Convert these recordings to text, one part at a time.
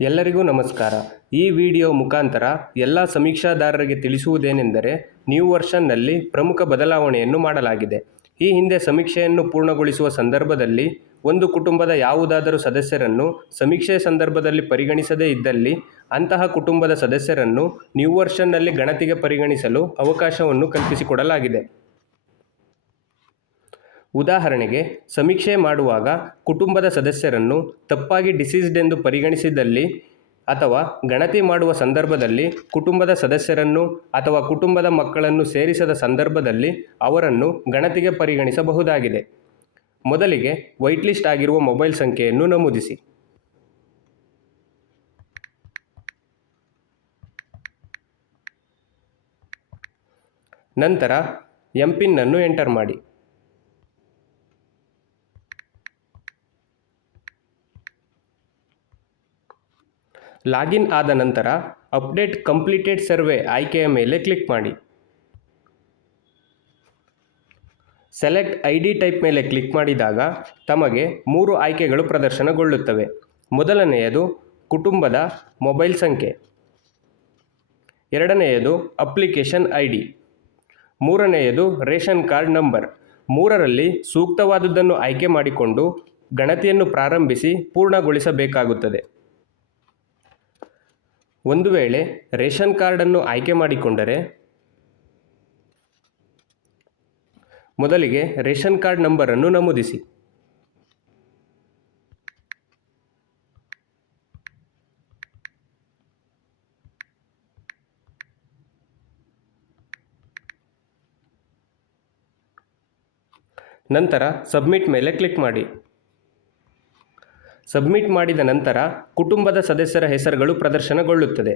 ಎಲ್ಲರಿಗೂ ನಮಸ್ಕಾರ. ಈ ವಿಡಿಯೋ ಮುಖಾಂತರ ಎಲ್ಲ ಸಮೀಕ್ಷಾದಾರರಿಗೆ ತಿಳಿಸುವುದೇನೆಂದರೆ, ನ್ಯೂ ವರ್ಷನ್ನಲ್ಲಿ ಪ್ರಮುಖ ಬದಲಾವಣೆಯನ್ನು ಮಾಡಲಾಗಿದೆ. ಈ ಹಿಂದೆ ಸಮೀಕ್ಷೆಯನ್ನು ಪೂರ್ಣಗೊಳಿಸುವ ಸಂದರ್ಭದಲ್ಲಿ, ಒಂದು ಕುಟುಂಬದ ಯಾವುದಾದರೂ ಸದಸ್ಯರನ್ನು ಸಮೀಕ್ಷೆಯ ಸಂದರ್ಭದಲ್ಲಿ ಪರಿಗಣಿಸದೇ ಇದ್ದಲ್ಲಿ, ಅಂತಹ ಕುಟುಂಬದ ಸದಸ್ಯರನ್ನು ನ್ಯೂ ವರ್ಷನ್ನಲ್ಲಿ ಗಣತಿಗೆ ಪರಿಗಣಿಸಲು ಅವಕಾಶವನ್ನು ಕಲ್ಪಿಸಿಕೊಡಲಾಗಿದೆ. ಉದಾಹರಣೆಗೆ, ಸಮೀಕ್ಷೆ ಮಾಡುವಾಗ ಕುಟುಂಬದ ಸದಸ್ಯರನ್ನು ತಪ್ಪಾಗಿ ಡಿಸೀಸ್ಡ್ ಎಂದು ಪರಿಗಣಿಸಿದಲ್ಲಿ ಅಥವಾ ಗಣತಿ ಮಾಡುವ ಸಂದರ್ಭದಲ್ಲಿ ಕುಟುಂಬದ ಸದಸ್ಯರನ್ನು ಅಥವಾ ಕುಟುಂಬದ ಮಕ್ಕಳನ್ನು ಸೇರಿಸದ ಸಂದರ್ಭದಲ್ಲಿ ಅವರನ್ನು ಗಣತಿಗೆ ಪರಿಗಣಿಸಬಹುದಾಗಿದೆ. ಮೊದಲಿಗೆ ವೈಟ್ ಲಿಸ್ಟ್ ಆಗಿರುವ ಮೊಬೈಲ್ ಸಂಖ್ಯೆಯನ್ನು ನಮೂದಿಸಿ. ನಂತರ ಎಂ ಪಿನ್ನನ್ನು ಎಂಟರ್ ಮಾಡಿ. ಲಾಗಿನ್ ಆದ ನಂತರ ಅಪ್ಡೇಟ್ ಕಂಪ್ಲೀಟೆಡ್ ಸರ್ವೆ ಆಯ್ಕೆಯ ಮೇಲೆ ಕ್ಲಿಕ್ ಮಾಡಿ. ಸೆಲೆಕ್ಟ್ ಐ ಡಿ ಟೈಪ್ ಮೇಲೆ ಕ್ಲಿಕ್ ಮಾಡಿದಾಗ ತಮಗೆ ಮೂರು ಆಯ್ಕೆಗಳು ಪ್ರದರ್ಶನಗೊಳ್ಳುತ್ತವೆ. ಮೊದಲನೆಯದು ಕುಟುಂಬದ ಮೊಬೈಲ್ ಸಂಖ್ಯೆ. ಎರಡನೆಯದು ಅಪ್ಲಿಕೇಶನ್ ಐ ಡಿ ಮೂರನೆಯದು ರೇಷನ್ ಕಾರ್ಡ್ ನಂಬರ್. ಮೂರರಲ್ಲಿ ಸೂಕ್ತವಾದುದನ್ನು ಆಯ್ಕೆ ಮಾಡಿಕೊಂಡು ಗಣತಿಯನ್ನು ಪ್ರಾರಂಭಿಸಿ ಪೂರ್ಣಗೊಳಿಸಬೇಕಾಗುತ್ತದೆ. ಒಂದು ವೇಳೆ ರೇಷನ್ ಕಾರ್ಡನ್ನು ಆಯ್ಕೆ ಮಾಡಿಕೊಂಡರೆ ಮೊದಲಿಗೆ ರೇಷನ್ ಕಾರ್ಡ್ ನಂಬರನ್ನು ನಮೂದಿಸಿ. ನಂತರ ಸಬ್ಮಿಟ್ ಮೇಲೆ ಕ್ಲಿಕ್ ಮಾಡಿ. ಸಬ್ಮಿಟ್ ಮಾಡಿದ ನಂತರ ಕುಟುಂಬದ ಸದಸ್ಯರ ಹೆಸರುಗಳು ಪ್ರದರ್ಶನಗೊಳ್ಳುತ್ತದೆ.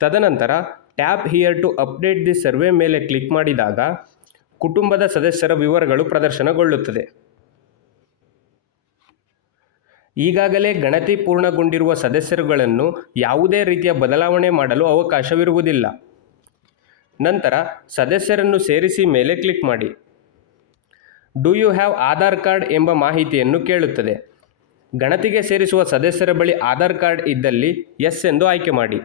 ತದನಂತರ tap here to update the survey ಮೇಲೆ ಕ್ಲಿಕ್ ಮಾಡಿದಾಗ ಕುಟುಂಬದ ಸದಸ್ಯರ ವಿವರಗಳು ಪ್ರದರ್ಶನಗೊಳ್ಳುತ್ತದೆ. ಈಗಾಗಲೇ ಗಣತಿ ಪೂರ್ಣಗೊಂಡಿರುವ ಸದಸ್ಯರುಗಳನ್ನು ಯಾವುದೇ ರೀತಿಯ ಬದಲಾವಣೆ ಮಾಡಲು ಅವಕಾಶವಿರುವುದಿಲ್ಲ. ನಂತರ ಸದಸ್ಯರನ್ನು ಸೇರಿಸಿ ಮೇಲೆ ಕ್ಲಿಕ್ ಮಾಡಿ. Do you have Aadhaar card? ಎಂಬ ಮಾಹಿತಿಯನ್ನು ಕೇಳುತ್ತದೆ. ಗಣತಿಗೆ ಸೇರಿಸುವ ಸದಸ್ಯರ ಬಳಿ ಆಧಾರ್ ಕಾರ್ಡ್ ಇದ್ದಲ್ಲಿ ಎಸ್ ಎಂದು ಆಯ್ಕೆ ಮಾಡಿ.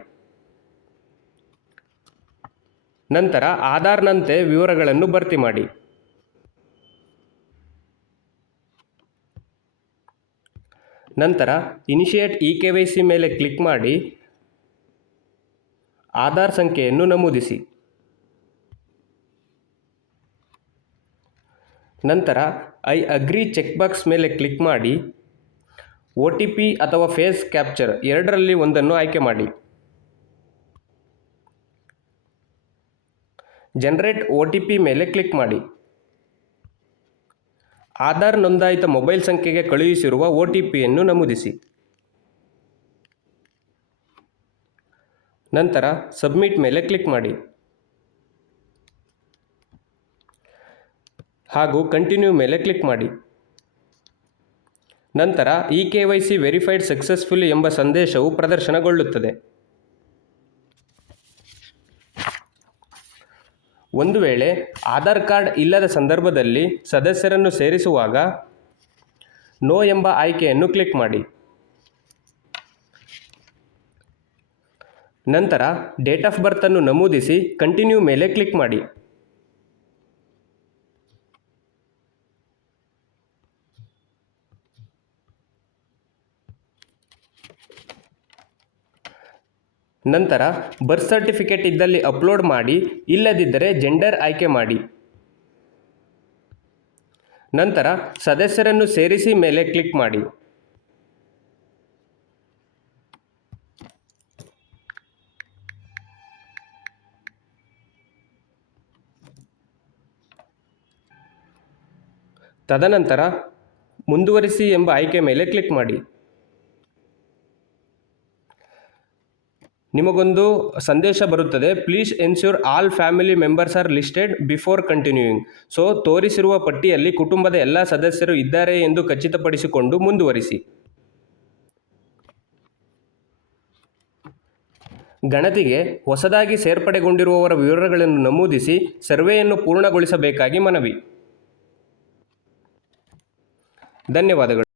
ನಂತರ ಆಧಾರ್ನಂತೆ ವಿವರಗಳನ್ನು ಭರ್ತಿ ಮಾಡಿ. ನಂತರ initiate E K Y C ಮೇಲೆ ಕ್ಲಿಕ್ ಮಾಡಿ ಆಧಾರ್ ಸಂಖ್ಯೆಯನ್ನು ನಮೂದಿಸಿ. ನಂತರ ಐ ಅಗ್ರಿ ಚೆಕ್ ಬಾಕ್ಸ್ ಮೇಲೆ ಕ್ಲಿಕ್ ಮಾಡಿ ಒ ಟಿ ಪಿ ಅಥವಾ ಫೇಸ್ ಕ್ಯಾಪ್ಚರ್ ಎರಡರಲ್ಲಿ ಒಂದನ್ನು ಆಯ್ಕೆ ಮಾಡಿ. ಜನರೇಟ್ ಒ ಟಿ ಪಿ ಮೇಲೆ ಕ್ಲಿಕ್ ಮಾಡಿ. ಆಧಾರ್ ನೋಂದಾಯಿತ ಮೊಬೈಲ್ ಸಂಖ್ಯೆಗೆ ಕಳುಹಿಸಿರುವ ಒ ಟಿ ಪಿಯನ್ನು ನಮೂದಿಸಿ. ನಂತರ ಸಬ್ಮಿಟ್ ಮೇಲೆ ಕ್ಲಿಕ್ ಮಾಡಿ. ಹಾಗೂ ಕಂಟಿನ್ಯೂ ಮೇಲೆ ಕ್ಲಿಕ್ ಮಾಡಿ. ನಂತರ E K Y C verified successful ಎಂಬ ಸಂದೇಶವು ಪ್ರದರ್ಶನಗೊಳ್ಳುತ್ತದೆ. ಒಂದು ವೇಳೆ ಆಧಾರ್ ಕಾರ್ಡ್ ಇಲ್ಲದ ಸಂದರ್ಭದಲ್ಲಿ ಸದಸ್ಯರನ್ನು ಸೇರಿಸುವಾಗ ನೋ ಎಂಬ ಆಯ್ಕೆಯನ್ನು ಕ್ಲಿಕ್ ಮಾಡಿ. ನಂತರ ಡೇಟ್ ಆಫ್ ಬರ್ತನ್ನು ನಮೂದಿಸಿ ಕಂಟಿನ್ಯೂ ಮೇಲೆ ಕ್ಲಿಕ್ ಮಾಡಿ. ನಂತರ ಬರ್ತ್ ಸರ್ಟಿಫಿಕೇಟ್ ಇದ್ದಲ್ಲಿ ಅಪ್ಲೋಡ್ ಮಾಡಿ, ಇಲ್ಲದಿದ್ದರೆ ಜೆಂಡರ್ ಆಯ್ಕೆ ಮಾಡಿ. ನಂತರ ಸದಸ್ಯರನ್ನು ಸೇರಿಸಿ ಮೇಲೆ ಕ್ಲಿಕ್ ಮಾಡಿ. ತದನಂತರ ಮುಂದುವರಿಸಿ ಎಂಬ ಆಯ್ಕೆ ಮೇಲೆ ಕ್ಲಿಕ್ ಮಾಡಿ. ನಿಮಗೊಂದು ಸಂದೇಶ ಬರುತ್ತದೆ. Please ensure all family members are listed before continuing so ತೋರಿಸಿರುವ ಪಟ್ಟಿಯಲ್ಲಿ ಕುಟುಂಬದ ಎಲ್ಲ ಸದಸ್ಯರು ಇದ್ದಾರೆ ಎಂದು ಖಚಿತಪಡಿಸಿಕೊಂಡು ಮುಂದುವರಿಸಿ. ಗಣತಿಗೆ ಹೊಸದಾಗಿ ಸೇರ್ಪಡೆಗೊಂಡಿರುವವರ ವಿವರಗಳನ್ನು ನಮೂದಿಸಿ, ಸರ್ವೆಯನ್ನು ಪೂರ್ಣಗೊಳಿಸಬೇಕಾಗಿ ಮನವಿ. ಧನ್ಯವಾದಗಳು.